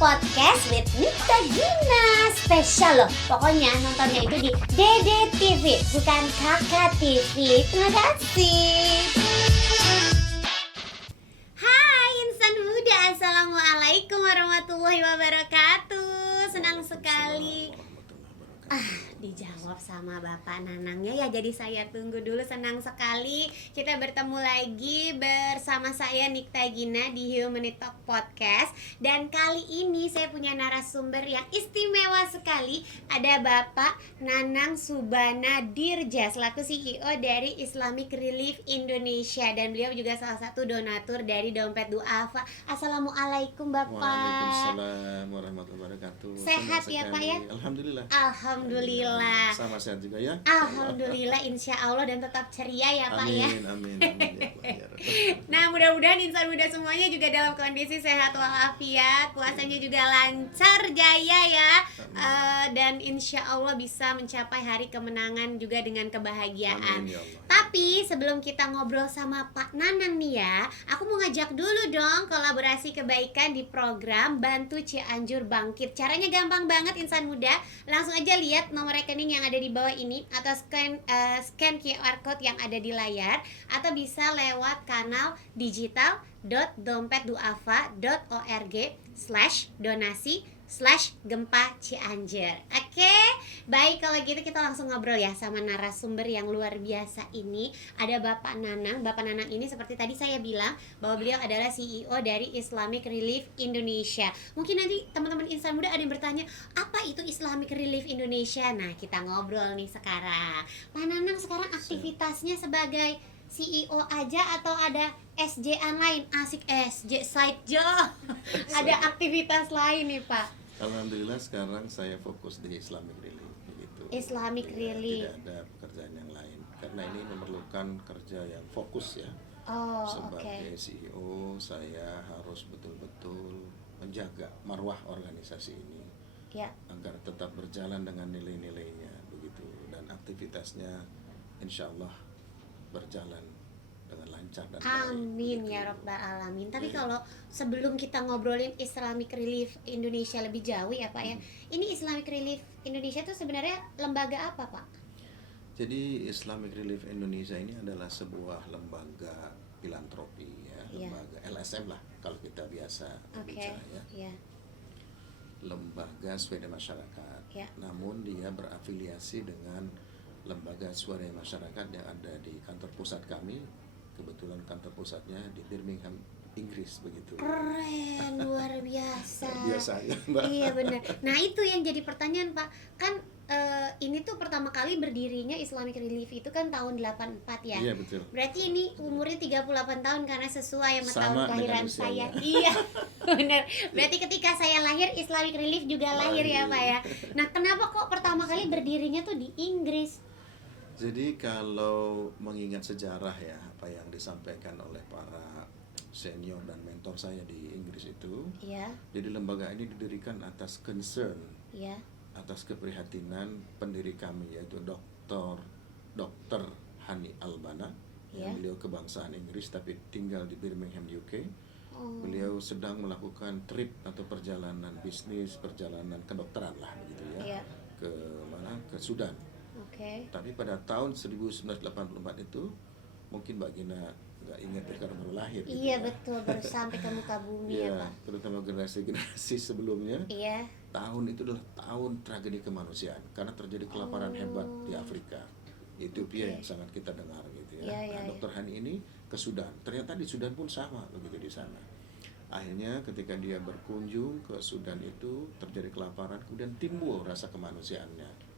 Podcast with Nikta Gina. Spesial loh. Pokoknya nontonnya itu di Dede TV, bukan Kakak TV. Terima kasih. Hai insan muda, Assalamualaikum warahmatullahi wabarakatuh. Senang sekali dijawab sama Bapak Nanangnya ya. Jadi saya tunggu dulu, senang sekali kita bertemu lagi bersama saya Nikta Gina di Humanity Talk Podcast. Dan kali ini saya punya narasumber yang istimewa sekali. Ada Bapak Nanang Subana Dirja selaku CEO dari Islamic Relief Indonesia, dan beliau juga salah satu donatur dari Dompet Duafa. Assalamualaikum Bapak. Waalaikumsalam warahmatullahi wabarakatuh. Sehat ya Pak ya? Alhamdulillah. Alhamdulillah. Sama sehat juga ya. Alhamdulillah, insya Allah, dan tetap ceria ya Pak ya. Amin ya Allah, ya Rabb. Nah, mudah-mudahan insan muda semuanya juga dalam kondisi sehat walafiat, puasanya juga lancar jaya ya. Dan insya Allah bisa mencapai hari kemenangan juga dengan kebahagiaan. Amin ya Allah. Tapi sebelum kita ngobrol sama Pak Nanang nih ya, aku mau ngajak dulu dong kolaborasi kebaikan di program Bantu Cianjur Bangkit. Caranya gampang banget insan muda. Langsung aja lihat nomor rekening yang ada di bawah ini, atau scan QR code yang ada di layar, atau bisa lewat kanal digital.dompetduafa.org/donasi/gempa Cianjur. Oke, baik, kalau gitu kita langsung ngobrol ya sama narasumber yang luar biasa ini. Ada Bapak Nanang. Bapak Nanang ini seperti tadi saya bilang bahwa beliau adalah CEO dari Islamic Relief Indonesia. Mungkin nanti teman-teman insan muda ada yang bertanya, apa itu Islamic Relief Indonesia? Nah, kita ngobrol nih sekarang. Pak Nanang sekarang aktivitasnya sebagai CEO aja atau ada SJ-an lain? Asik, SJ side job. Ada aktivitas lain nih Pak? Alhamdulillah sekarang saya fokus di Islamic Relief begitu. Islamic Relief. Tidak ada pekerjaan yang lain karena ini memerlukan kerja yang fokus ya. Oh, Sebagai CEO saya harus betul-betul menjaga marwah organisasi ini ya, agar tetap berjalan dengan nilai-nilainya begitu, dan aktivitasnya insya Allah berjalan dengan lancar dan baik. amin Begitu. ya Rabbal Alamin. Tapi kalau sebelum kita ngobrolin Islamic Relief Indonesia lebih jauh ya Pak ya, ini Islamic Relief Indonesia itu sebenarnya lembaga apa Pak? Jadi Islamic Relief Indonesia ini adalah sebuah lembaga filantropi ya, Iya. lembaga LSM lah kalau kita biasa bicara ya. Ya. Lembaga swadaya masyarakat. Ya. Namun dia berafiliasi dengan lembaga swadaya masyarakat yang ada di kantor pusat kami. Kebetulan kantor pusatnya di Birmingham, Inggris begitu. Keren, luar biasa. Biasa ya, Mbak. Iya benar. Nah, itu yang jadi pertanyaan Pak. Kan ini tuh pertama kali berdirinya Islamic Relief itu kan tahun 84 ya. Iya betul. Berarti ini umurnya 38 tahun karena sesuai sama tahun Sama kelahiran dengan saya. usianya. Iya, benar. Berarti ketika saya lahir, Islamic Relief juga lahir ya Pak ya. Nah, kenapa kok pertama kali berdirinya tuh di Inggris? Jadi kalau mengingat sejarah ya, apa yang disampaikan oleh para senior dan mentor saya di Inggris itu, Iya, jadi lembaga ini didirikan atas concern, iya. atas keprihatinan pendiri kami, yaitu Dr. Hani Albana, Ya. yang beliau kebangsaan Inggris tapi tinggal di Birmingham, UK. Oh, Beliau sedang melakukan trip atau perjalanan bisnis, perjalanan kedokteran lah begitu ya, iya. ke mana? Ke Sudan. Oke. Tapi pada tahun 1984 itu mungkin Mbak Gina nggak ingat ya karena baru lahir gitu Iya ya. betul, baru sampai ke muka bumi ya Iya, Pak. terutama generasi-generasi sebelumnya. Iya. Tahun itu adalah tahun tragedi kemanusiaan karena terjadi kelaparan hebat di Afrika. Ethiopia yang sangat kita dengar gitu ya. Iya, iya, Dr. Hani ini ke Sudan. Ternyata di Sudan pun sama begitu di sana. Akhirnya ketika dia berkunjung ke Sudan itu terjadi kelaparan, kemudian timbul rasa kemanusiaannya.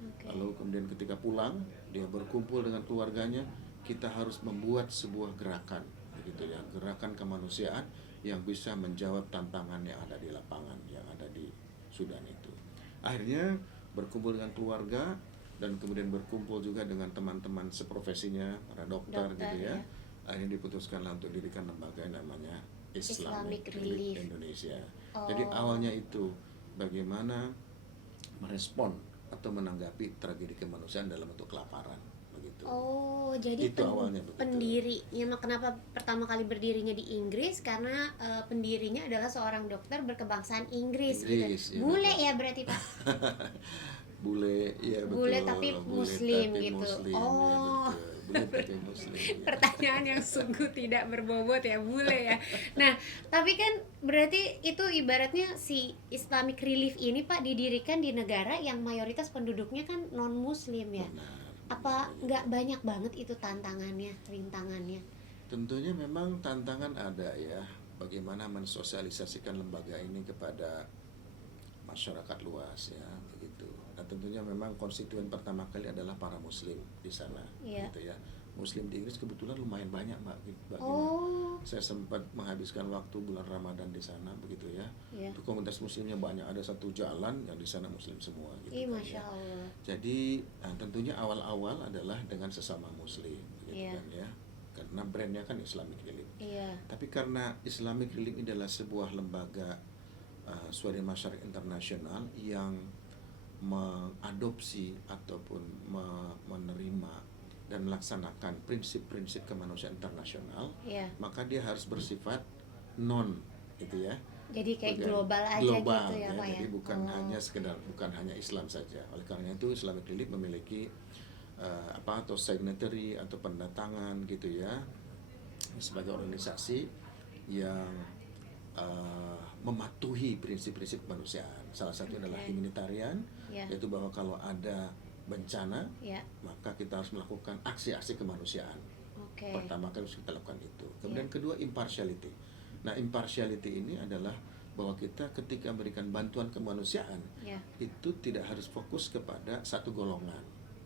Oke. Lalu kemudian ketika pulang dia berkumpul dengan keluarganya, kita harus membuat sebuah gerakan begitu ya, gerakan kemanusiaan yang bisa menjawab tantangan yang ada di lapangan, yang ada di Sudan itu. Akhirnya berkumpul dengan keluarga dan kemudian berkumpul juga dengan teman-teman seprofesinya, para dokter gitu ya. Akhirnya diputuskanlah untuk dirikan lembaga yang namanya Islamic Relief Indonesia. Jadi awalnya itu bagaimana merespon atau menanggapi tragedi kemanusiaan dalam bentuk kelaparan begitu. gitu. Oh, jadi Itu awalnya begitu. pendirinya kenapa pertama kali berdirinya di Inggris karena pendirinya adalah seorang dokter berkebangsaan Inggris, Inggris, gitu. ya Bule betul. ya berarti Pak. Bule, ya Bule betul. tapi Bule Muslim tapi gitu. Muslim, ya Oh. betul. Bule tapi Muslim. Ya. Pertanyaan yang sungguh tidak berbobot ya, bule ya. Nah, tapi kan berarti itu ibaratnya si Islamic Relief ini Pak didirikan di negara yang mayoritas penduduknya kan non Muslim ya. Benar. Apa benar, nggak begitu. banyak banget itu tantangannya, rintangannya? Tentunya memang tantangan ada ya. Bagaimana mensosialisasikan lembaga ini kepada masyarakat luas ya begitu. Nah tentunya memang konstituen pertama kali adalah para Muslim di sana, Iya. gitu ya. Muslim di Inggris kebetulan lumayan banyak Mbak Gina. Oh, Saya sempat menghabiskan waktu bulan Ramadan di sana begitu ya. iya. Itu komunitas Muslimnya banyak, ada satu jalan yang di sana Muslim semua gitu Ih, kan, Masya ya. Allah. Jadi tentunya awal-awal adalah dengan sesama Muslim gitu Iya. kan ya. Karena brandnya kan Islamic Relief. Iya. Tapi karena Islamic Relief adalah sebuah lembaga swadaya masyarakat internasional yang mengadopsi ataupun menerima dan melaksanakan prinsip-prinsip kemanusiaan internasional, Iya. maka dia harus bersifat non gitu ya. Jadi kayak Bukan global aja global, gitu ya Pak ya. Jadi bukan Oh. hanya sekedar, bukan hanya Islam saja. Oleh karena itu Islamic Relief memiliki atau signatory atau pendatangan gitu ya, sebagai organisasi yang mematuhi prinsip-prinsip kemanusiaan. Salah satu adalah Oke. humanitarian, Iya. yaitu bahwa kalau ada bencana Iya. maka kita harus melakukan aksi-aksi kemanusiaan. Oke. Pertama kali harus kita lakukan itu. Kemudian kedua, impartiality. Nah, impartiality ini adalah bahwa kita ketika memberikan bantuan kemanusiaan Iya. itu tidak harus fokus kepada satu golongan.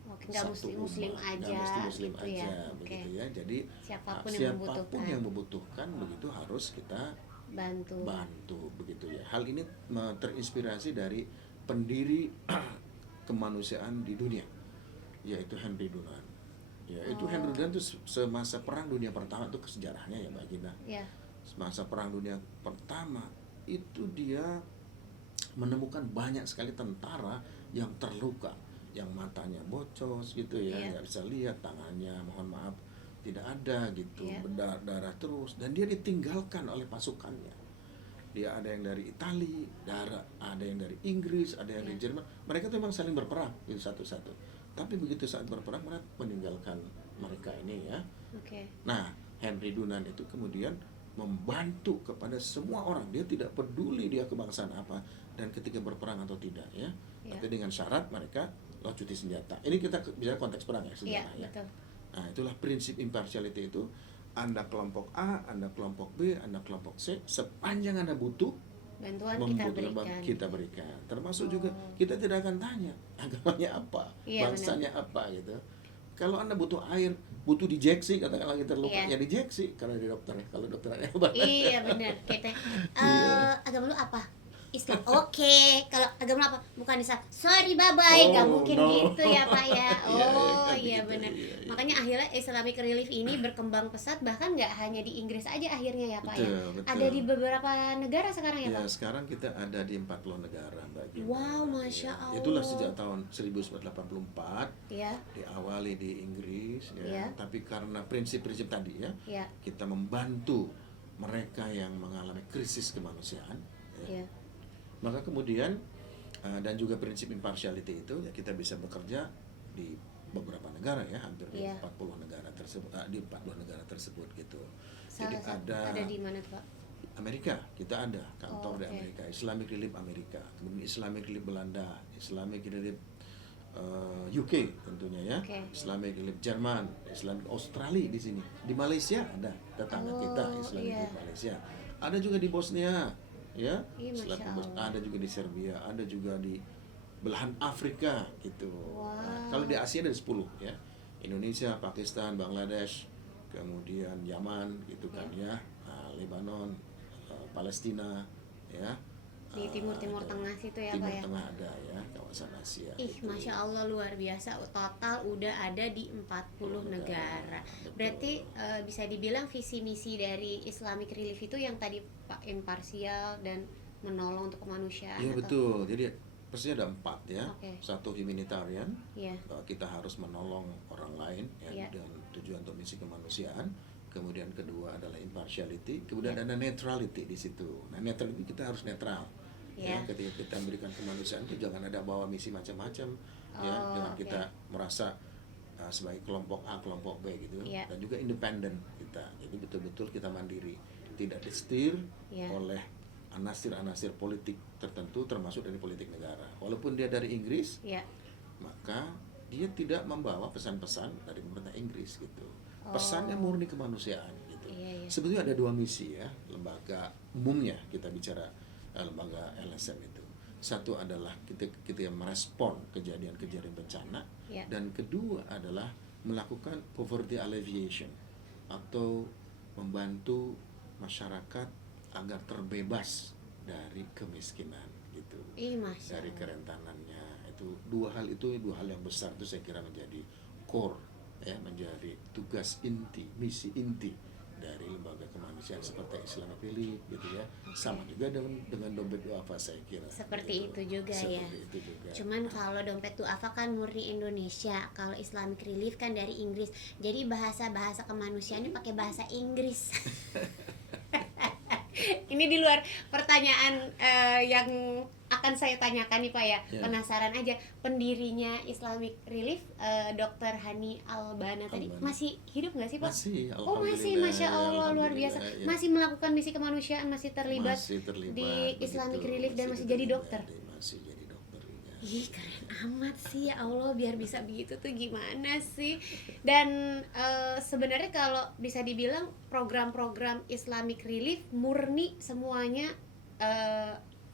Oke, nggak Satu muslim umat. aja. Nggak mesti muslim gitu aja ya. Oke. begitu ya. Jadi Siapapun yang siapapun membutuhkan. yang membutuhkan begitu harus kita Bantu. begitu ya. Hal ini terinspirasi dari pendiri kemanusiaan di dunia, yaitu Henry Dunant. Ya, itu Henry Dunant itu semasa Perang Dunia Pertama, itu sejarahnya ya Mbak Gina. Ya. Semasa Perang Dunia Pertama itu dia menemukan banyak sekali tentara yang terluka, yang matanya bocos gitu ya, Iya. nggak bisa lihat, tangannya mohon maaf tidak ada gitu, Iya. berdarah terus, dan dia ditinggalkan oleh pasukannya. Dia ada yang dari Itali, ada yang dari Inggris, ada yang dari Iya. Jerman. Mereka tuh memang saling berperang itu satu-satu. Tapi begitu saat berperang mereka meninggalkan mereka ini ya. Oke. Nah, Henry Dunant itu kemudian membantu kepada semua orang. Dia tidak peduli dia kebangsaan apa dan ketika berperang atau tidak ya. Iya. Tapi dengan syarat mereka lo cuti senjata. Ini kita bicara konteks perang ya, Iya, sejarah ya. betul. Nah, itulah prinsip impartiality itu. Anda kelompok A, Anda kelompok B, Anda kelompok C, sepanjang Anda butuh Bantuan kita membutuhkan berikan. kita berikan. Termasuk juga Oh. kita tidak akan tanya agamanya apa, Iya, bangsanya apa gitu. Kalau Anda butuh air, butuh dijeksi, katakanlah kita terluka, Iya. ya dijeksi karena di dokter. Kalau dokternya hebat. Iya benar. Kita Iya. agama lu apa? Islam. Oke. Kalau agama lu apa? Bukan Islam. Sorry, bye bye. Gak Oh, mungkin no. gitu ya Pak ya. Iya, Oh kan iya gitu, benar. iya, iya. Makanya akhirnya Islamic Relief ini berkembang pesat, bahkan nggak hanya di Inggris aja akhirnya ya Pak ya. Betul, betul. Ada di beberapa negara sekarang ya Ya, Pak. sekarang kita ada di 40 negara, Mbak Gina. Wow, Masya Ya, Allah. itulah sejak tahun 1984 Ya. diawali di Inggris ya. Iya. Tapi karena prinsip-prinsip tadi ya, Ya. kita membantu mereka yang mengalami krisis kemanusiaan ya. Ya. Maka kemudian dan juga prinsip impartiality itu ya, kita bisa bekerja di beberapa negara ya, hampir di Iya. 40 negara tersebut, di 40 negara tersebut gitu. Salah Jadi satu ada di mana tuh Pak? Amerika, kita ada kantor Oh, di oke. Amerika, Islamic Relief Amerika, kemudian Islamic Relief Belanda, Islamic Relief UK tentunya ya, Oke. Islamic Relief Jerman, Islamic Australia di sini, di Malaysia ada tetangga Oh, kita Islamic iya. Relief Malaysia, ada juga di Bosnia, ya, Iya, Islamic Masya Allah. ada juga di Serbia, ada juga di belahan Afrika gitu. Wow. Nah, kalau di Asia ada 10 ya, Indonesia, Pakistan, Bangladesh, kemudian Yaman gitu kan ya, Lebanon, Palestina ya. Di Timur Ada. Tengah situ ya Timur Pak ya. Tengah ada ya, kawasan Asia. Ih, gitu. Masya Allah luar biasa. Total udah ada di 40 negara. Betul. Berarti bisa dibilang visi misi dari Islamic Relief itu yang tadi Pak imparsial dan menolong untuk kemanusiaan. Iya atau- betul. Jadi Persisnya ada 4 ya. Oke. Satu humanitarian, Ya. bahwa kita harus menolong orang lain ya, Ya. dengan tujuan untuk misi kemanusiaan. Kemudian kedua adalah impartiality, kemudian Ya. ada neutrality di situ. Nah, neutrality kita harus netral. Ya, Ya. ketika kita memberikan kemanusiaan itu jangan ada bawa misi macam-macam ya, Oh, dengan oke. kita merasa sebagai kelompok A, kelompok B gitu. Ya. Dan juga independen kita. Jadi betul-betul kita mandiri, tidak disetir Ya. oleh anasir-anasir politik tertentu, termasuk dari politik negara. Walaupun dia dari Inggris, Ya. maka dia tidak membawa pesan-pesan dari pemerintah Inggris gitu. Oh. Pesannya murni kemanusiaan gitu. Iya, iya. Sebetulnya ada 2 misi ya, lembaga umumnya kita bicara lembaga LSM itu. Satu adalah kita merespon kejadian-kejadian bencana, Ya. dan kedua adalah melakukan poverty alleviation atau membantu masyarakat agar terbebas dari kemiskinan gitu, Masya dari Allah. kerentanannya. Itu dua hal yang besar itu saya kira menjadi core ya, menjadi tugas inti, misi inti dari lembaga kemanusiaan seperti Islamic Relief gitu ya. Sama juga dengan dompet duafa saya kira. Seperti gitu. itu juga ya. Seperti itu juga. Cuman kalau dompet duafa kan murni Indonesia, kalau Islamic Relief kan dari Inggris. Jadi bahasa kemanusiaannya pakai bahasa Inggris. Ini di luar pertanyaan yang akan saya tanyakan nih Pak ya. Ya. Penasaran aja, pendirinya Islamic Relief, Dr. Hani Albana tadi Albana. masih hidup nggak sih Pak? Masih, Oh masih, alhamdulillah, Masya Allah, luar biasa. alhamdulillah, ya. Masih melakukan misi kemanusiaan, masih terlibat Masih terlibat di Islamic begitu, Relief dan masih jadi terlibat, dokter. masih jadi dokter juga. Ih keren amat sih, ya Allah, biar bisa begitu tuh gimana sih. Dan sebenarnya kalau bisa dibilang program-program Islamic Relief murni semuanya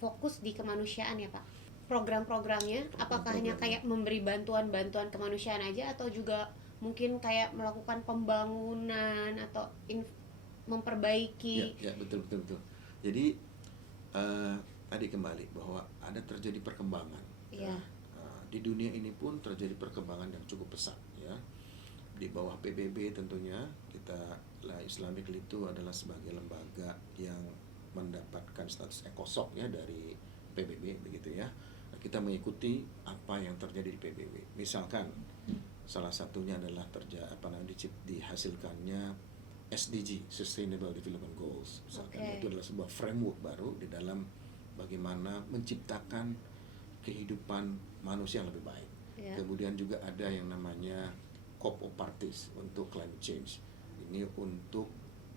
fokus di kemanusiaan ya Pak. Program-programnya apakah hanya kayak memberi bantuan-bantuan kemanusiaan aja, atau juga mungkin kayak melakukan pembangunan atau memperbaiki? Ya, betul. Jadi tadi kembali bahwa ada terjadi perkembangan. Iya. Di dunia ini pun terjadi perkembangan yang cukup pesat ya. Di bawah PBB tentunya kita Islamic Relief itu adalah sebagai lembaga yang mendapatkan status ECOSOC ya dari PBB begitu ya. Kita mengikuti apa yang terjadi di PBB. Misalkan salah satunya adalah dihasilkannya SDG, Sustainable Development Goals. Misalkan itu adalah sebuah framework baru di dalam bagaimana menciptakan kehidupan manusia yang lebih baik. Ya. Kemudian juga ada yang namanya COP of Parties untuk climate change. Ini untuk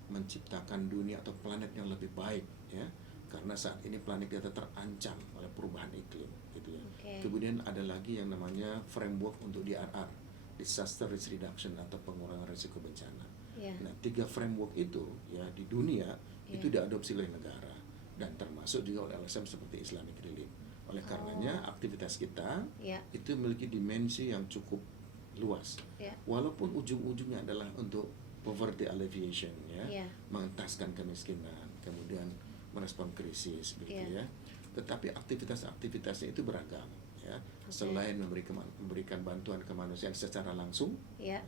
menciptakan dunia atau planet yang lebih baik ya, karena saat ini planet kita terancam oleh perubahan iklim gitu ya. Kemudian ada lagi yang namanya framework untuk DRR, Disaster Risk Reduction atau pengurangan risiko bencana. Nah, 3 framework itu ya di dunia itu diadopsi oleh negara dan termasuk juga oleh LSM seperti Islamic Relief. Oleh karenanya aktivitas kita itu memiliki dimensi yang cukup luas. Walaupun ujung-ujungnya adalah untuk poverty alleviation ya, mengentaskan kemiskinan, kemudian merespon krisis begitu ya. Tetapi aktivitasnya itu beragam ya. Selain memberikan bantuan kemanusiaan secara langsung ya,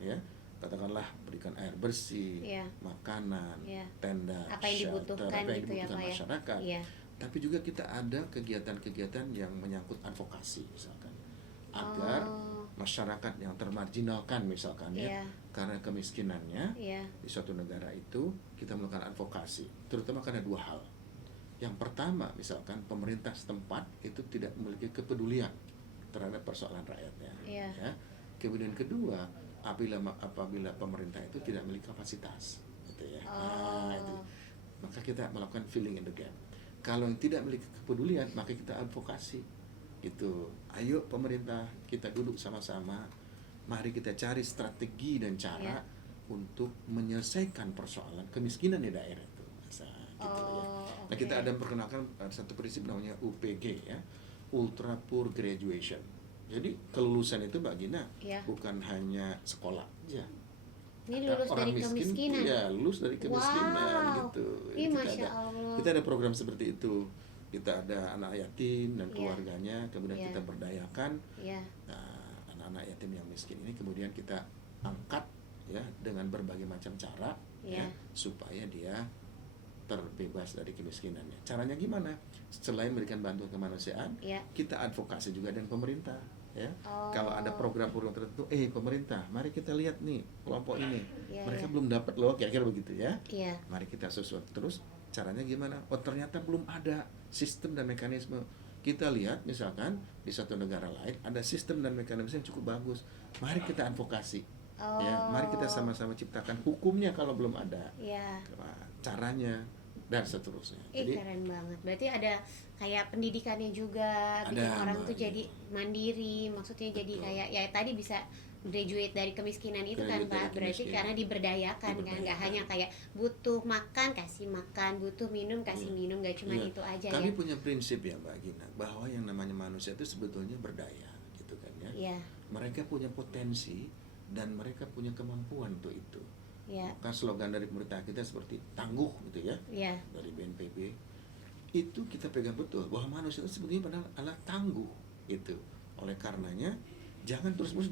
katakanlah berikan air bersih, makanan, tenda, apa yang dibutuhkan gitu ya Pak masyarakat. ya. Tapi juga kita ada kegiatan-kegiatan yang menyangkut advokasi misalkan, agar masyarakat yang termarginalkan misalkan ya, karena kemiskinannya di suatu negara itu, kita melakukan advokasi terutama karena 2 hal. Yang pertama misalkan pemerintah setempat itu tidak memiliki kepedulian terhadap persoalan rakyatnya ya. Kemudian kedua, apabila pemerintah itu tidak memiliki kapasitas gitu ya. Itu. Maka kita melakukan filling in the gap. Kalau yang tidak memiliki kepedulian, maka kita advokasi gitu. Ayo pemerintah, kita duduk sama-sama, mari kita cari strategi dan cara untuk menyelesaikan persoalan kemiskinan di daerah itu. Gitu ya. Nah, kita ada memperkenalkan satu prinsip namanya UPG ya, Ultra Poor Graduation. Jadi kelulusan itu baginya bukan hanya sekolah aja. Ini lulus dari kemiskinan. Iya, lulus dari kemiskinan gitu. Kita ada program seperti itu. Kita ada anak yatim dan keluarganya, kemudian kita berdayakan anak-anak yatim yang miskin ini, kemudian kita angkat ya dengan berbagai macam cara ya, supaya dia terbebas dari kemiskinannya. Caranya gimana? Selain memberikan bantuan kemanusiaan, Ya. kita advokasi juga dengan pemerintah, ya. Oh. Kalau ada program-program tertentu, pemerintah, mari kita lihat nih kelompok ini, Ya, mereka ya. belum dapat loh, kira-kira begitu ya. Iya. Mari kita susun. Terus caranya gimana? Oh, ternyata belum ada sistem dan mekanisme. Kita lihat misalkan di satu negara lain ada sistem dan mekanisme yang cukup bagus. Mari kita advokasi. Oh. Ya, mari kita sama-sama ciptakan hukumnya kalau belum ada. Iya. Caranya dan seterusnya. Jadi Keren banget. Berarti ada kayak pendidikannya juga, bikin Ada, orang Mbak, tuh iya. jadi mandiri, maksudnya jadi Betul. kayak ya tadi bisa graduate dari kemiskinan itu kan Graduate dari Pak. Berarti kemiskinan. karena diberdayakan kan, nggak Diberdayakan. hanya kayak butuh makan kasih makan, butuh minum kasih Iya. minum, nggak cuma Iya. itu aja Kami ya. punya prinsip ya Mbak Gina, bahwa yang namanya manusia itu sebetulnya berdaya, gitu kan ya. Iya. Mereka punya potensi dan mereka punya kemampuan untuk itu. Iya. Maka slogan dari pemerintah kita seperti tangguh gitu ya, Iya. dari BNPB. Itu kita pegang betul bahwa manusia itu sebetulnya padahal adalah tangguh gitu. Oleh karenanya jangan terus-menerus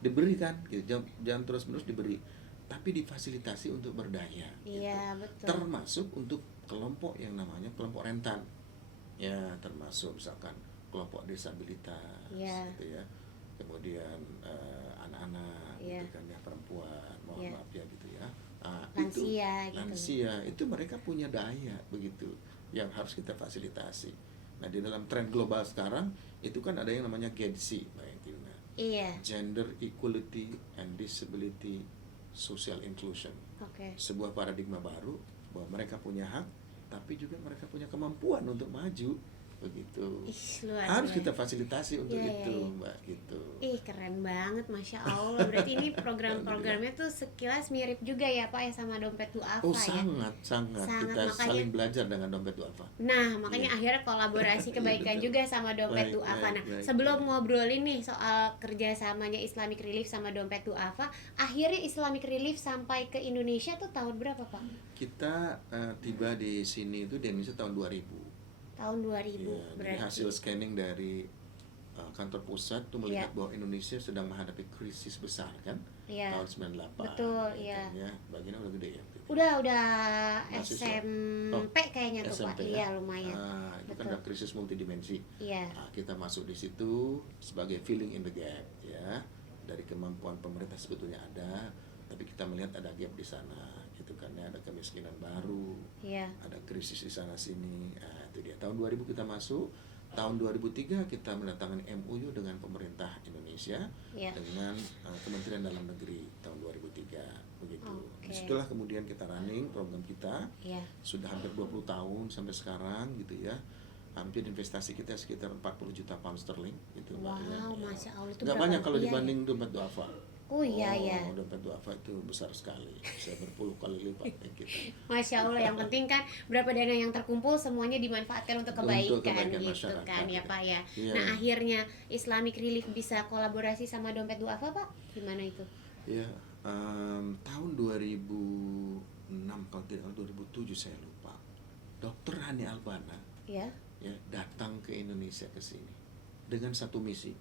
diberikan gitu. Jangan terus-menerus diberi, tapi difasilitasi untuk berdaya gitu. Iya, betul. Termasuk untuk kelompok yang namanya kelompok rentan. Ya, termasuk misalkan kelompok disabilitas Iya. gitu ya. Kemudian anak-anak Iya. gitu kan ya, perempuan, mohon Iya. maaf ya gitu ya. Lansia gitu. Lansia itu mereka punya daya begitu yang harus kita fasilitasi. Nah, di dalam tren global sekarang itu kan ada yang namanya GEDSI, Mbak Tina. Iya. Gender Equality and Disability Social Inclusion. Oke. Sebuah paradigma baru bahwa mereka punya hak tapi juga mereka punya kemampuan untuk maju begitu. Luar Harus biasa. kita fasilitasi untuk Iya, itu, iya. Mbak, gitu. Keren banget, Masya Allah. Berarti ini program-programnya tuh sekilas mirip juga ya Pak ya sama Dompet Duafa Oh, ya. sangat. Sangat, Kita makanya- saling belajar dengan Dompet Duafa. Nah, makanya Iya. akhirnya kolaborasi kebaikan Betul. juga sama Dompet Baik, Duafa. Nah, baik, sebelum baik. ngobrolin nih soal kerjasamanya Islamic Relief sama Dompet Duafa, akhirnya Islamic Relief sampai ke Indonesia tuh tahun berapa Pak? Kita tiba di sini itu di Indonesia tahun 2000. Tahun 2000 Ya, jadi berarti. hasil scanning dari kantor pusat itu melihat Iya. bahwa Indonesia sedang menghadapi krisis besar kan, Iya. tahun 98. Betul, ya iya. kan, ya. Bagiannya udah gede ya. Udah Mahasiswa. SMP kayaknya tuh Pak. SMP Iya, ya. lumayan. Itu kan Betul. ada krisis multidimensi. Iya. Kita masuk di situ sebagai filling in the gap ya. Dari kemampuan pemerintah sebetulnya ada, tapi kita melihat ada gap di sana gitu kan ya, ada kemiskinan baru, Iya. ada krisis di sana sini. Itu dia. Tahun 2000 kita masuk. Tahun 2003 kita mendatangkan MOU dengan pemerintah Indonesia Iya. dengan Kementerian Dalam Negeri tahun 2003 begitu. Oke. Disitulah kemudian kita running program kita. Iya. Sudah hampir 20 tahun sampai sekarang gitu ya. Hampir investasi kita sekitar 40 juta pound sterling gitu Mbak, ya. Wow, Masya Allah itu Nggak berapa banyak kalau rupiah ya? dibanding Dompet Duafa. Oh iya ya. Dompet Duafa itu besar sekali. Saya berpuluh kali lipat dari kita. Masya Allah, yang penting kan berapa dana yang terkumpul semuanya dimanfaatkan untuk kebaikan, kebaikan gitu masyarakat, kan ya ya. Pak ya. Iya. Nah akhirnya Islamic Relief bisa kolaborasi sama Dompet Duafa Pak, gimana itu? Ya, tahun 2006 kalau tidak salah 2007 saya lupa. Dr. Hani Albana Ya. ya datang ke Indonesia ke sini dengan satu misi.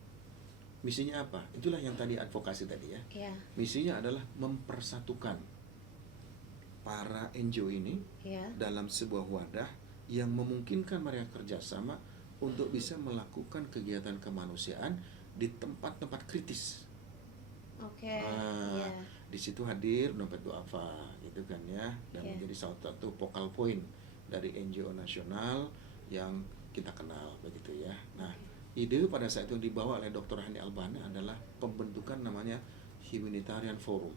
Misinya apa? Itulah yang tadi advokasi tadi ya. Ya. Misinya adalah mempersatukan para NGO ini Ya. dalam sebuah wadah yang memungkinkan mereka kerjasama untuk bisa melakukan kegiatan kemanusiaan di tempat-tempat kritis. Oke. Ah, Ya. Di situ hadir Dompet Duafa gitu kan ya, dan Ya. menjadi salah satu focal point dari NGO nasional yang kita kenal begitu ya. Nah, ide pada saat itu yang dibawa oleh Dr. Hani Albana adalah pembentukan namanya Humanitarian Forum.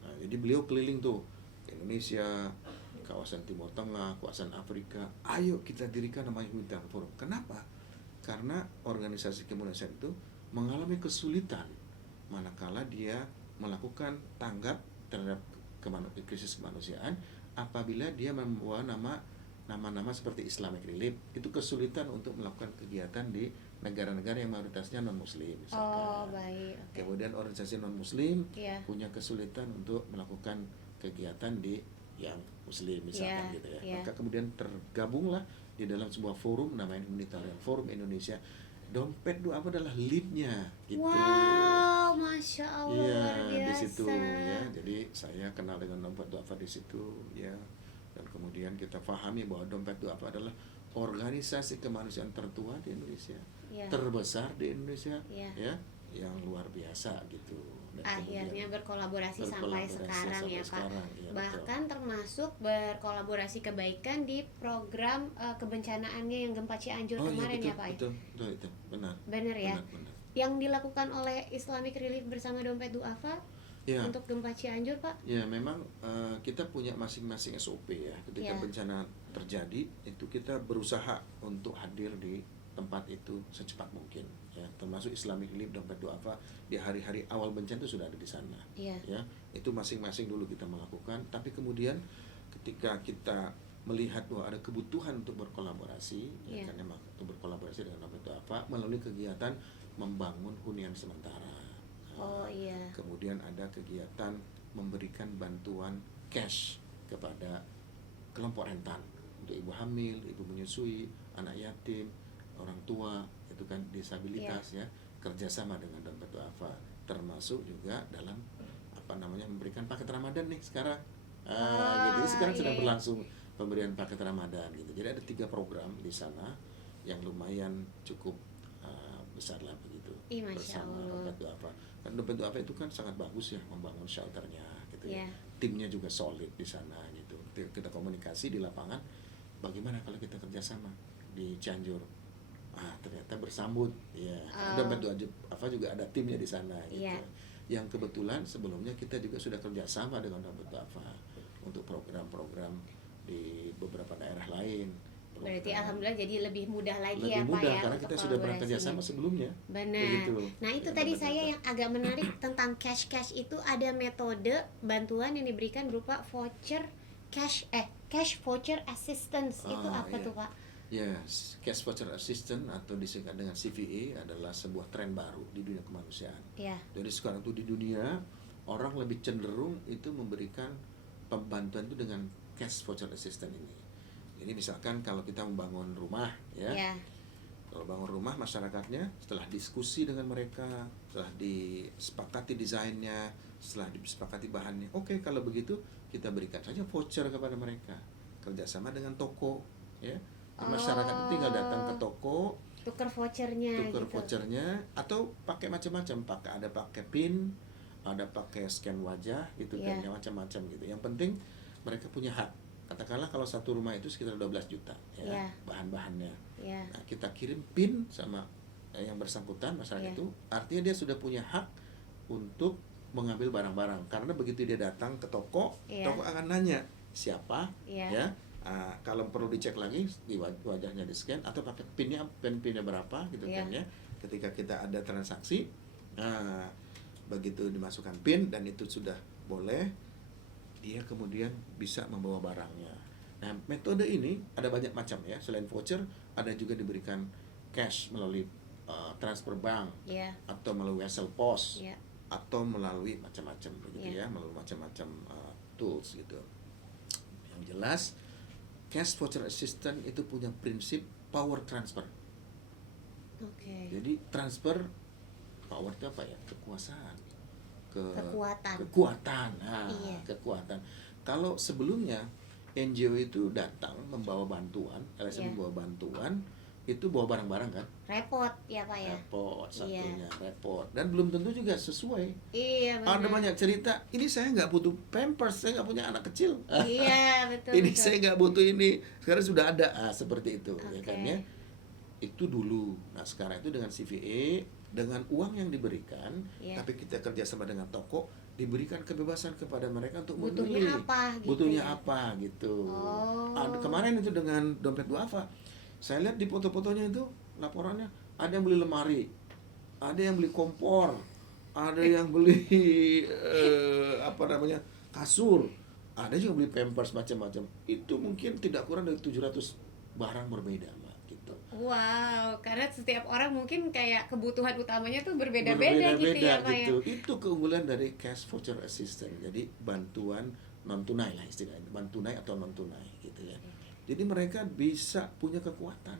Nah, jadi beliau keliling tuh ke Indonesia, kawasan Timur Tengah, kawasan Afrika. Ayo kita dirikan namanya Humanitarian Forum. Kenapa? Karena organisasi kemanusiaan itu mengalami kesulitan manakala dia melakukan tanggap terhadap krisis kemanusiaan apabila dia membawa nama-nama seperti Islamic Relief. Itu kesulitan untuk melakukan kegiatan di negara-negara yang mayoritasnya non-muslim misalkan. Oh baik. Oke. Kemudian organisasi non-muslim Ya. punya kesulitan untuk melakukan kegiatan di yang muslim misalkan Ya, gitu ya. ya. Maka kemudian tergabunglah di dalam sebuah forum namanya Humanitarian Forum Indonesia. Dompet Duafa adalah lead-nya gitu. Wow, Masya Allah luar Iya, biasa. di situ ya. Jadi saya kenal dengan Dompet Duafa di situ ya. Dan kemudian kita pahami bahwa Dompet Duafa adalah organisasi kemanusiaan tertua di Indonesia, Ya. terbesar di Indonesia, Ya. ya, yang luar biasa gitu. Dan Akhirnya kemudian berkolaborasi sampai berkolaborasi sekarang sampai ya Pak. sekarang, ya, Bahkan termasuk berkolaborasi kebaikan di program kebencanaannya yang gempa Cianjur betul. kemarin Betul, ya Pak. betul, betul, itu benar. Bener ya. Benar. Yang dilakukan oleh Islamic Relief bersama Dompet Duafa Ya, untuk gempa Cianjur Pak. ya memang kita punya masing-masing SOP ya. Ketika Ya. bencana terjadi, itu kita berusaha untuk hadir di tempat itu secepat mungkin. Ya, termasuk Islamic Relief Dompet Duafa di hari-hari awal bencana itu sudah ada di sana. Iya. Ya, itu masing-masing dulu kita melakukan. Tapi kemudian ketika kita melihat bahwa ada kebutuhan untuk berkolaborasi, Iya. ya, karena untuk berkolaborasi dengan Dompet Duafa melalui kegiatan membangun hunian sementara. Oh iya. Kemudian ada kegiatan memberikan bantuan cash kepada kelompok rentan untuk ibu hamil, ibu menyusui, anak yatim, orang tua, itu kan disabilitas ya, kerjasama dengan Dompet Duafa, termasuk juga dalam memberikan paket Ramadan nih sekarang. Gitu. Jadi sekarang Iya, sedang iya. berlangsung pemberian paket Ramadan gitu. Jadi ada 3 program di sana yang lumayan cukup besar lah begitu. Ih, Masya Bersama Allah. Dompet Duafa. Kan Dompet Duafa itu kan sangat bagus ya membangun shelternya gitu ya. Iya. Timnya juga solid di sana gitu. Kita komunikasi di lapangan, bagaimana kalau kita kerjasama di Cianjur? Ternyata bersambut ya. Dompet Duafa juga ada timnya di sana gitu. Iya. Yang kebetulan sebelumnya kita juga sudah kerjasama dengan Dompet Duafa untuk program-program di beberapa daerah lain. Berarti alhamdulillah jadi lebih mudah lagi Lebih ya Pak mudah ya karena untuk kita sudah pernah kolaborasinya. kerjasama sebelumnya. Benar. Begitu. Nah itu Ya, tadi Dompet saya Duafa. yang agak menarik tentang cash itu ada metode bantuan yang diberikan berupa voucher cash voucher assistance itu apa Iya. tuh Pak? Ya, Cash Voucher Assistance atau disingkat dengan CVA adalah sebuah tren baru di dunia kemanusiaan. Ya. Jadi sekarang tuh di dunia orang lebih cenderung itu memberikan pembantuan itu dengan Cash Voucher Assistance ini. Jadi misalkan kalau kita membangun rumah ya. Ya. Kalau bangun rumah masyarakatnya setelah diskusi dengan mereka, setelah disepakati desainnya, setelah disepakati bahannya, oke kalau begitu kita berikan saja voucher kepada mereka, kerjasama dengan toko, ya. Masyarakat itu tinggal datang ke toko, Tuker vouchernya tuker gitu. vouchernya, atau pakai macam-macam, ada pakai pin, ada pakai scan wajah, gitu Iya. kan, ya, macam-macam gitu. Yang penting mereka punya hak. Katakanlah kalau satu rumah itu sekitar 12 juta, ya, Iya. bahan-bahannya. Ya. Nah, kita kirim PIN sama yang bersangkutan masyarakat Iya. itu, artinya dia sudah punya hak untuk mengambil barang-barang. Karena begitu dia datang ke toko, Iya. toko akan nanya siapa, Iya. ya. Kalau perlu dicek lagi di wajahnya di scan atau pakai PIN-nya berapa gitu Iya. kan ya. Ketika kita ada transaksi, begitu dimasukkan PIN dan itu sudah boleh, dia kemudian bisa membawa barangnya. Nah, metode ini ada banyak macam ya. Selain voucher, ada juga diberikan cash melalui transfer bank Ya. atau melalui wesel pos Ya. atau melalui macam-macam begitu Ya. ya, melalui macam-macam tools gitu. Yang jelas, cash voucher assistant itu punya prinsip power transfer. Oke. Jadi transfer power itu apa ya? Kekuasaan. Kekuatan. Nah, Iya. kekuatan. Kalau sebelumnya NGO itu datang membawa bantuan, LSM Iya. membawa bantuan, itu bawa barang-barang kan? Repot ya Pak ya. Repot Iya. satunya, repot. Dan belum tentu juga sesuai. Iya Ada benar. banyak cerita, ini saya nggak butuh pampers, saya nggak punya anak kecil. Iya betul. Ini betul. saya nggak butuh ini, sekarang sudah ada, seperti itu, ya Oke. kan ya. Itu dulu. Nah sekarang itu dengan CVA, dengan uang yang diberikan, Iya. tapi kita kerjasama dengan toko, diberikan kebebasan kepada mereka untuk Butuhnya memilih. apa gitu Butuhnya ya? apa gitu. Oh. Kemarin itu dengan Dompet Duafa, saya lihat di foto-fotonya itu laporannya, ada yang beli lemari, ada yang beli kompor, ada yang beli kasur, ada juga beli pampers macam-macam. Itu mungkin tidak kurang dari 700 barang berbeda, Mbak, gitu. Wow, karena setiap orang mungkin kayak kebutuhan utamanya tuh berbeda-beda gitu ya Pak ya. gitu. Itu keunggulan dari cash voucher assistant. Jadi bantuan non tunai lah istilahnya, bantuan tunai atau non tunai gitu ya. Jadi mereka bisa punya kekuatan.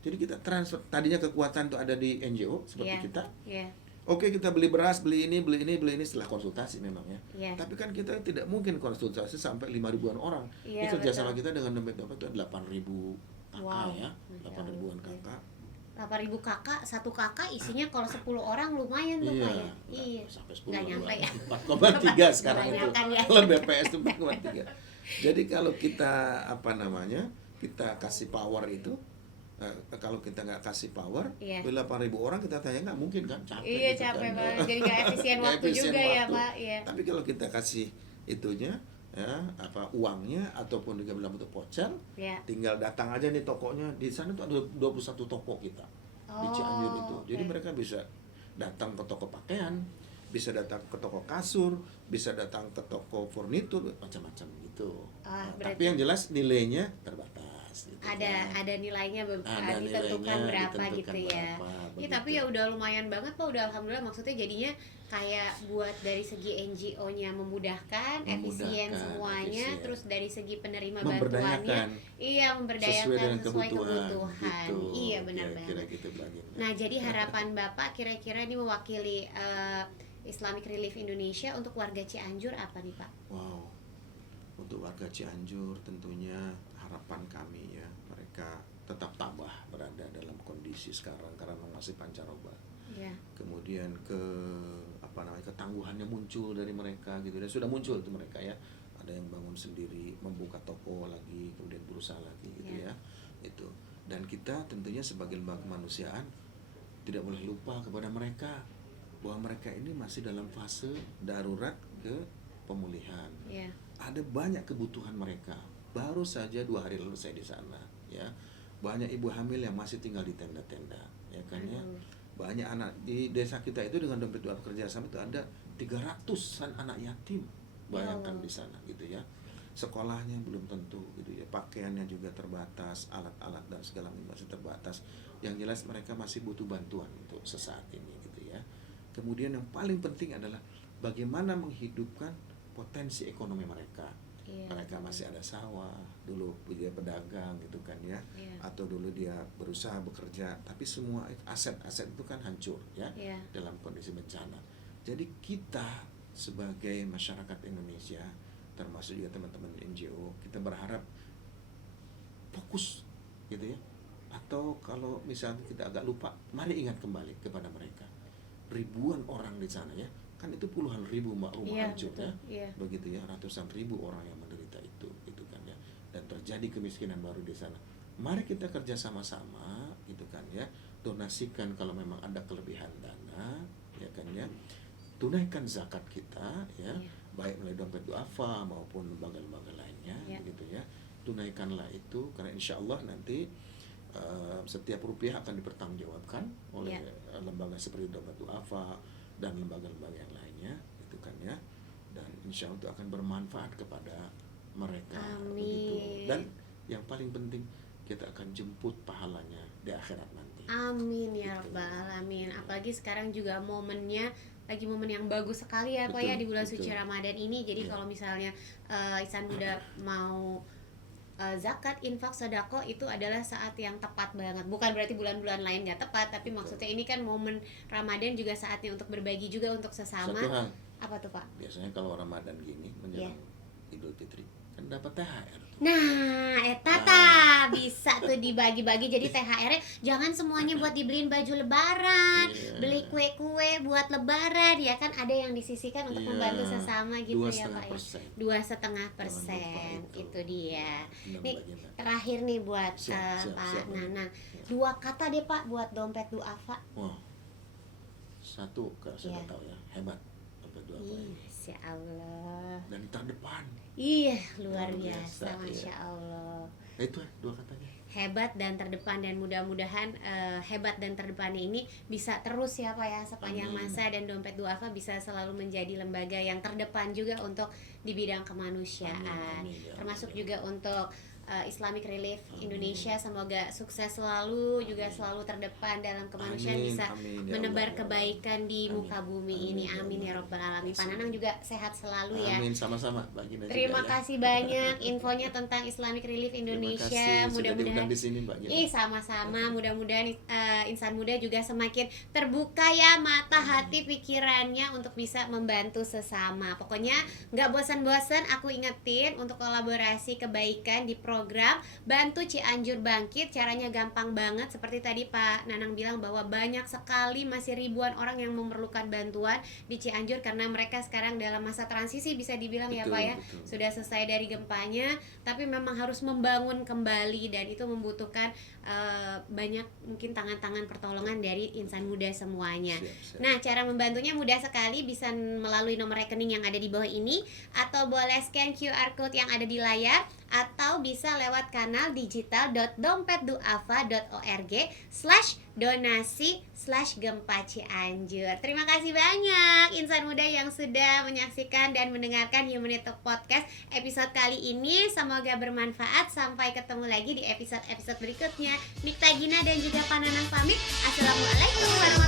Jadi kita transfer, tadinya kekuatan itu ada di NGO seperti Iya. kita. Iya. Oke, kita beli beras, beli ini setelah konsultasi memang ya. Iya. Tapi kan kita tidak mungkin konsultasi sampai 5 ribuan orang. Iya, Ini kerjasama betul. kita dengan dompet-dompet itu 8.000 kakak Wow, ya, Masya 8 ribuan Allah. kakak. 8.000 kakak, satu kakak isinya kalau 10 orang lumayan tuh Pak ya. Iya. Sampai 10 Nggak nyampe ya. 4,3 sekarang itu. Kebanyakan ya. Kalau BPS itu 4,3. Jadi kalau kita kita kasih power itu, kalau kita nggak kasih power, Iya. 8.000 orang kita tanya nggak mungkin kan, capek Iya, gitu capek kan. banget. Jadi nggak efisien Nggak waktu efisien juga ya waktu. Pak. Iya. Tapi kalau kita kasih itunya ya, uangnya ataupun juga dalam bentuk voucher, Iya. tinggal datang aja nih tokonya. Di sana tuh ada 21 toko kita di Cianjur itu. Jadi oke. mereka bisa datang ke toko pakaian, bisa datang ke toko kasur, bisa datang ke toko furnitur, macam-macam gitu. Ah, Nah, berarti- tapi yang jelas nilainya terbatas gitu kan. ada nilainya Ada ditentukan nilainya, berapa ditentukan gitu ya. berapa, Iya, begitu. tapi ya udah lumayan banget Pak, udah alhamdulillah, maksudnya jadinya kayak buat dari segi NGO-nya memudahkan, efisien Memudahkan, semuanya, efisien. terus dari segi penerima bantuannya, Memberdayakan iya, memberdayakan sesuai kebutuhan. gitu. Iya, benar Kira-kira banget. gitu bagian. Nah, jadi harapan Bapak kira-kira ini mewakili Islamic Relief Indonesia untuk warga Cianjur apa nih Pak? Wow, untuk warga Cianjur tentunya harapan kami ya, mereka tetap tabah berada dalam kondisi sekarang karena masih pancaroba. Iya. Kemudian ketangguhannya muncul dari mereka gitu, dan sudah muncul itu mereka ya. Ada yang bangun sendiri, membuka toko lagi, kemudian berusaha lagi gitu Iya. ya. Itu. Dan kita tentunya sebagai lembaga kemanusiaan tidak boleh lupa kepada mereka bahwa mereka ini masih dalam fase darurat ke pemulihan. Iya. Ada banyak kebutuhan mereka. Baru saja 2 hari lalu saya di sana ya. Banyak ibu hamil yang masih tinggal di tenda-tenda ya kan ya. Aduh. Banyak anak di desa kita itu dengan dompet doa kerjasama itu ada 300-an anak yatim. Bayangkan Ya Allah. di sana gitu ya. Sekolahnya belum tentu gitu ya. Pakaiannya juga terbatas, alat-alat dan segala macam masih terbatas. Yang jelas mereka masih butuh bantuan untuk sesaat ini gitu ya. Kemudian yang paling penting adalah bagaimana menghidupkan potensi ekonomi mereka. Iya. Mereka masih ada sawah, dulu dia pedagang gitu kan ya, Iya. atau dulu dia berusaha bekerja, tapi semua aset-aset itu kan hancur ya Iya. dalam kondisi bencana. Jadi kita sebagai masyarakat Indonesia, termasuk juga teman-teman NGO, kita berharap fokus gitu ya. Atau kalau misalnya kita agak lupa, mari ingat kembali kepada mereka. Ribuan orang di sana ya, kan itu puluhan ribu rumah Iya, hancur betul. ya, Iya. begitu ya, ratusan ribu orang yang menderita itu gitu kan ya, dan terjadi kemiskinan baru di sana. Mari kita kerja sama-sama gitu kan ya, donasikan kalau memang ada kelebihan dana ya kan ya, tunaikan zakat kita ya, Iya. baik melalui dompet duafa maupun lembaga-lembaga lainnya Iya. gitu ya, tunaikanlah itu karena insya Allah nanti setiap rupiah akan dipertanggungjawabkan oleh Iya. lembaga seperti dompet duafa dan lembaga-lembaga yang lainnya itu kan ya, dan insya Allah itu akan bermanfaat kepada mereka. Amin. Begitu. Dan yang paling penting kita akan jemput pahalanya di akhirat nanti. Amin ya Gitu. rabbal alamin. Apalagi sekarang juga momennya lagi momen yang bagus sekali ya Pak Betul, ya di bulan betul. suci Ramadan ini. Jadi Iya. kalau misalnya Ihsan Buddha mau zakat, infak, sedekah itu adalah saat yang tepat banget. Bukan berarti bulan-bulan lain nggak tepat, tapi Betul. maksudnya ini kan momen Ramadan juga saatnya untuk berbagi juga untuk sesama. Satu hal, Apa tuh Pak? biasanya kalau Ramadan gini menjelang Idul Fitri kan dapat THR tuh. Nah, eta bisa tuh dibagi-bagi jadi THR-nya jangan semuanya buat dibeliin baju lebaran, Iya. beli kue-kue buat lebaran ya kan, ada yang disisihkan untuk Iya. membantu sesama gitu ya Pak ya. 2,5%. 2,5%, Jangan lupa itu dia. Belum Nih bagian. terakhir nih buat Siap, Pak siap. Nanang. 2 kata deh Pak buat dompet duafa. Wah, satu kalau saya Iya. tahu ya, hebat dompet duafa ini. Masya Allah. Dan terdepan. Iya, luar Luar biasa, biasa, Masya iya. Allah. Itu 2 katanya. Hebat dan terdepan, dan mudah-mudahan hebat dan terdepannya ini bisa terus ya Pak ya sepanjang Amin. masa, dan dompet duafa bisa selalu menjadi lembaga yang terdepan juga untuk di bidang kemanusiaan, Amin, amin, ya termasuk Allah. juga untuk Islamic Relief Indonesia semoga sukses selalu, juga selalu terdepan dalam kemanusiaan, Amin, bisa amin, ya menebar Allah, ya kebaikan di Amin. muka bumi Amin, ini. ya Amin ya Allah. robbal alamin. Pak Nanang juga sehat selalu ya. Amin, sama-sama Mbak Gina Terima juga, ya. kasih banyak infonya tentang Islamic Relief Terima Indonesia. kasih sudah Mudah-mudahan diundang di sini Mbak Gina. sama-sama. Mudah-mudahan insan muda juga semakin terbuka ya mata, hati, pikirannya untuk bisa membantu sesama. Pokoknya nggak bosan-bosan aku ingetin untuk kolaborasi kebaikan di program Bantu Cianjur Bangkit. Caranya gampang banget, seperti tadi Pak Nanang bilang bahwa banyak sekali, masih ribuan orang yang memerlukan bantuan di Cianjur karena mereka sekarang dalam masa transisi bisa dibilang ya Betul, Pak ya. betul. Sudah selesai dari gempanya, tapi memang harus membangun kembali, dan itu membutuhkan banyak mungkin tangan-tangan pertolongan dari insan muda semuanya. Siap. Nah, cara membantunya mudah sekali, bisa melalui nomor rekening yang ada di bawah ini, atau boleh scan QR code yang ada di layar, atau bisa lewat kanal digital.dompetduafa.org/donasi/gempa Cianjur. Terima kasih banyak insan muda yang sudah menyaksikan dan mendengarkan Humanity Talk Podcast episode kali ini. Semoga bermanfaat. Sampai ketemu lagi di episode-episode berikutnya. Nikta Gina dan juga Pak Nanang pamit. Assalamualaikum warahmatullahi